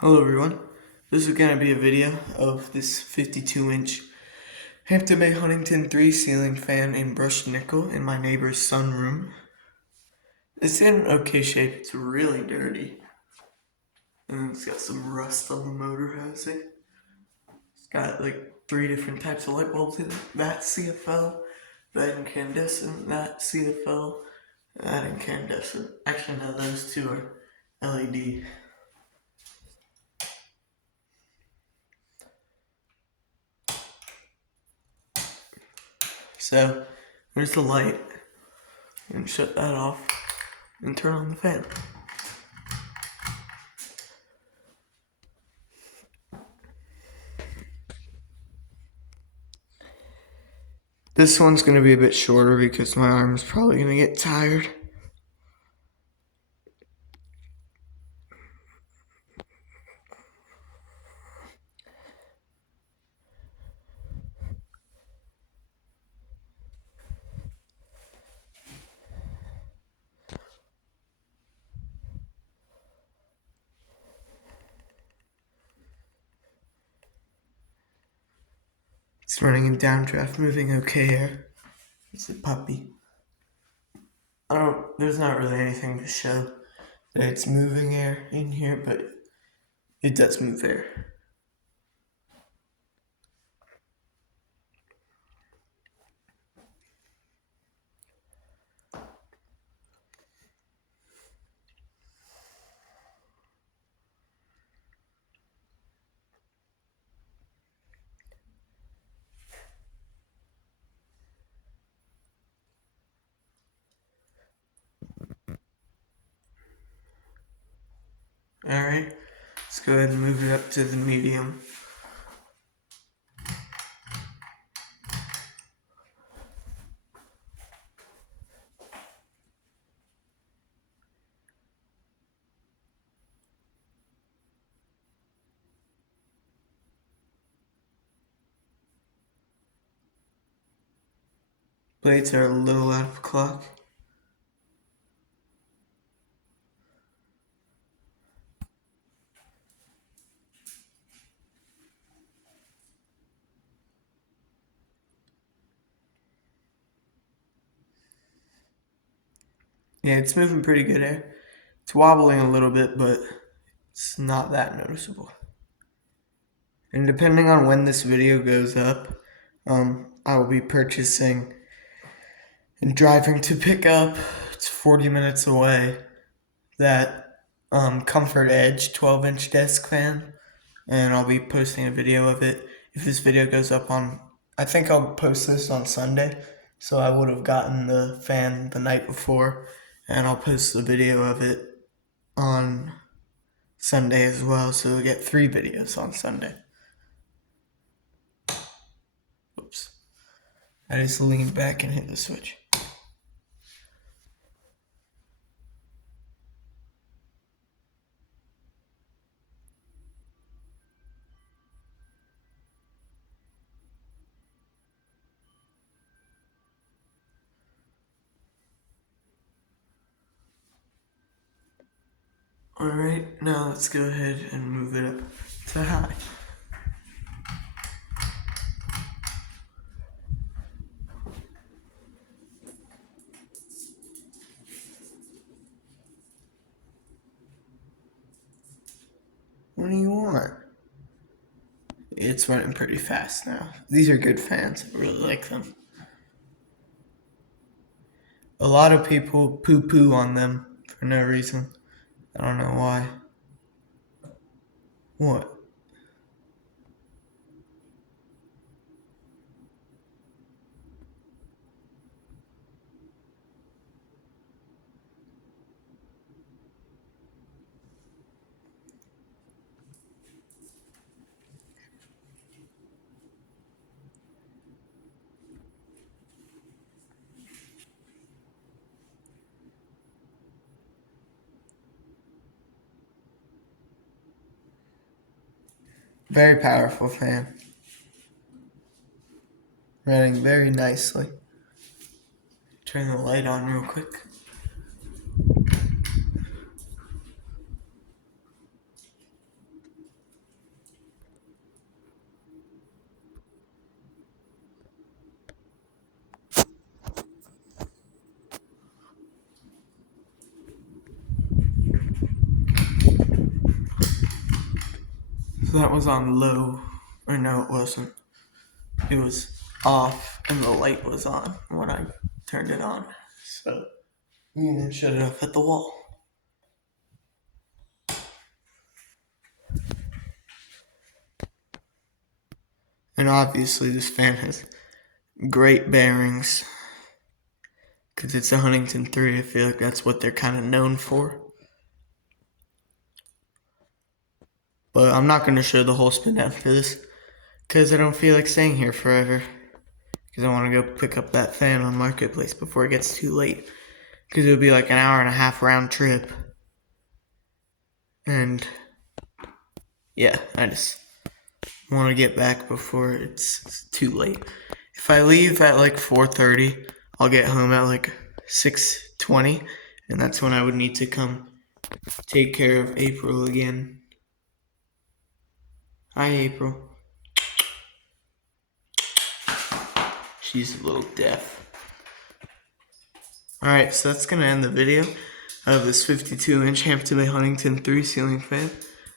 Hello everyone, this is going to be a video of this 52-inch Hampton Bay Huntington III ceiling fan in brushed nickel in my neighbor's sunroom. It's in okay shape, it's really dirty, and it's got some rust on the motor housing. It's got like 3 different types of light bulbs in it, that CFL, that incandescent, that CFL, that incandescent. Actually no, those two are LED. So, there's the light, and shut that off, and turn on the fan. This one's going to be a bit shorter because my arm's probably going to get tired. It's running in downdraft, moving okay air. It's a puppy. There's not really anything to show that it's moving air in here, but it does move air. Alright, let's go ahead and move it up to the medium. Blades are a little out of clock. Yeah, it's moving pretty good air. It's wobbling a little bit, but it's not that noticeable. And depending on when this video goes up, I will be purchasing and driving to pick up, it's 40 minutes away, that Comfort Edge 12-inch desk fan, and I'll be posting a video of it. If this video goes up on, I think I'll post this on Sunday, so I would have gotten the fan the night before, and I'll post the video of it on Sunday as well, so we'll get 3 videos on Sunday. Oops. I just leaned back and hit the switch. Alright, now let's go ahead and move it up to high. What do you want? It's running pretty fast now. These are good fans. I really like them. A lot of people poo-poo on them for no reason. I don't know why. What? Very powerful fan. Running very nicely. Turn the light on real quick. that was on low, or no, it wasn't. It was off, and the light was on when I turned it on. So you can shut it off at the wall. And obviously, this fan has great bearings because it's a Huntington III. I feel like that's what they're kind of known for. But I'm not going to show the whole spin down for this because I don't feel like staying here forever. Because I want to go pick up that fan on Marketplace before it gets too late. Because it'll be like an hour and a half round trip. And yeah, I just want to get back before it's too late. If I leave at like 4:30, I'll get home at like 6:20, and that's when I would need to come take care of April again. Hi, April. She's a little deaf. Alright, so that's going to end the video of this 52-inch Hampton Bay Huntington III ceiling fan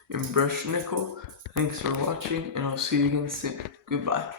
in brushed nickel. Thanks for watching, and I'll see you again soon. Goodbye.